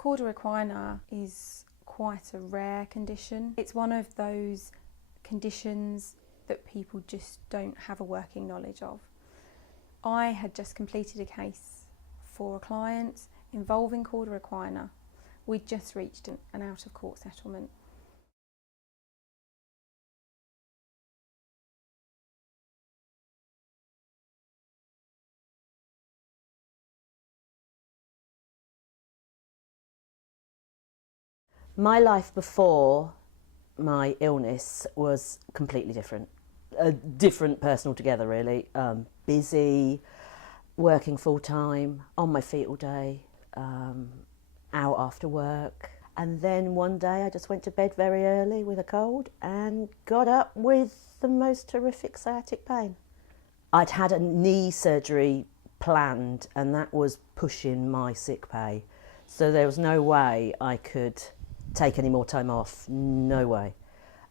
Cauda equina is quite a rare condition. It's one of those conditions that people just don't have a working knowledge of. I had just completed a case for a client involving Cauda equina. We'd just reached an out-of-court settlement. My life before my illness was completely different. A different person altogether, really. Busy, working full-time, on my feet all day, out after work. And then one day I just went to bed very early with a cold and got up with the most horrific sciatic pain. I'd had a knee surgery planned and that was pushing my sick pay. So there was no way I could take any more time off, no way.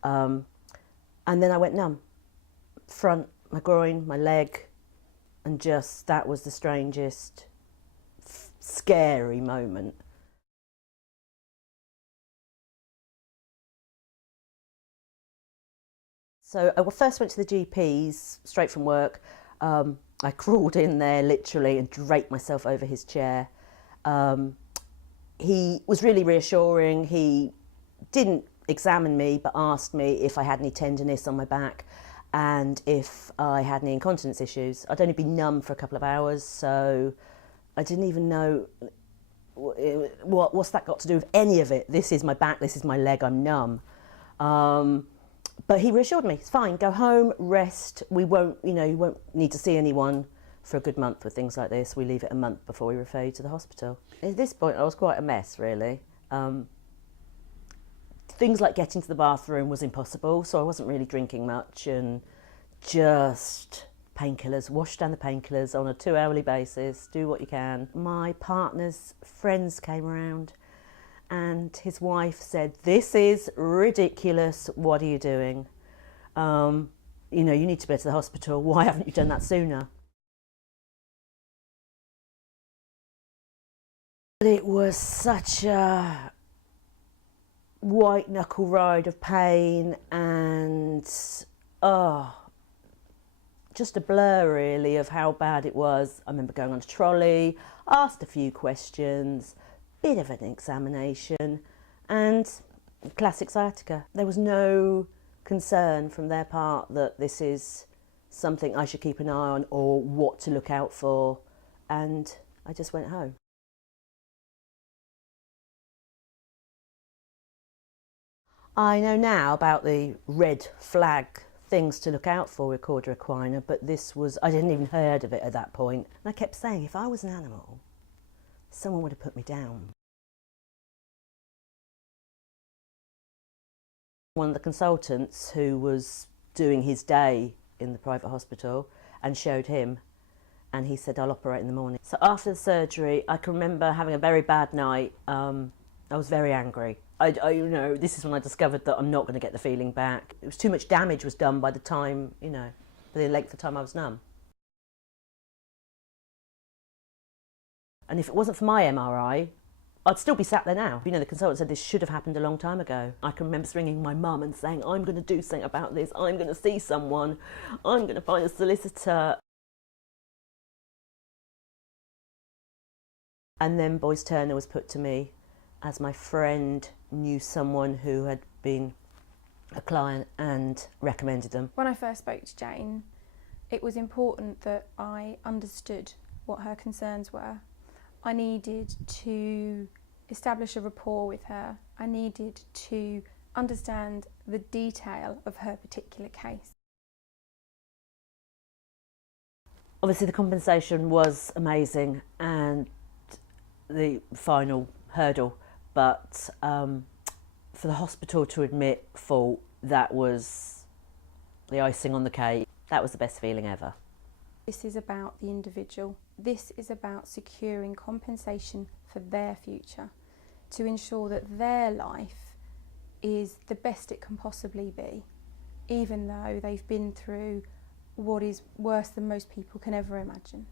And then I went numb. Front, my groin, my leg, and just, that was the strangest, scary moment. So I first went to the GPs straight from work. I crawled in there literally and draped myself over his chair. He was really reassuring. He didn't examine me but asked me if I had any tenderness on my back and if I had any incontinence issues. I'd only been numb for a couple of hours, so I didn't even know what's that got to do with any of it. This is my back, this is my leg, I'm numb. But he reassured me, it's fine, go home, rest. We won't, you won't need to see anyone for a good month with things like this. We leave it a month before we refer you to the hospital. At this point, I was quite a mess, really. Things like getting to the bathroom was impossible, so I wasn't really drinking much, and just painkillers, wash down the painkillers on a 2-hourly basis, do what you can. My partner's friends came around and his wife said, "This is ridiculous, what are you doing? You need to go to the hospital, why haven't you done that sooner?" It was such a white knuckle ride of pain and just a blur really of how bad it was. I remember going on a trolley, asked a few questions, bit of an examination, and classic sciatica. There was no concern from their part that this is something I should keep an eye on or what to look out for, and I just went home. I know now about the red flag things to look out for with Cauda equina, but I didn't even heard of it at that point. And I kept saying, if I was an animal, someone would have put me down. One of the consultants who was doing his day in the private hospital and showed him, and he said, "I'll operate in the morning." So after the surgery, I can remember having a very bad night. I was very angry. This is when I discovered that I'm not going to get the feeling back. It was too much damage was done by the time, for the length of time I was numb. And if it wasn't for my MRI, I'd still be sat there now. The consultant said this should have happened a long time ago. I can remember ringing my mum and saying, "I'm going to do something about this. I'm going to see someone. I'm going to find a solicitor." And then Boyce Turner was put to me, as my friend knew someone who had been a client and recommended them. When I first spoke to Jayne, it was important that I understood what her concerns were. I needed to establish a rapport with her. I needed to understand the detail of her particular case. Obviously the compensation was amazing and the final hurdle, but for the hospital to admit fault, that was the icing on the cake. That was the best feeling ever. This is about the individual. This is about securing compensation for their future, to ensure that their life is the best it can possibly be, even though they've been through what is worse than most people can ever imagine.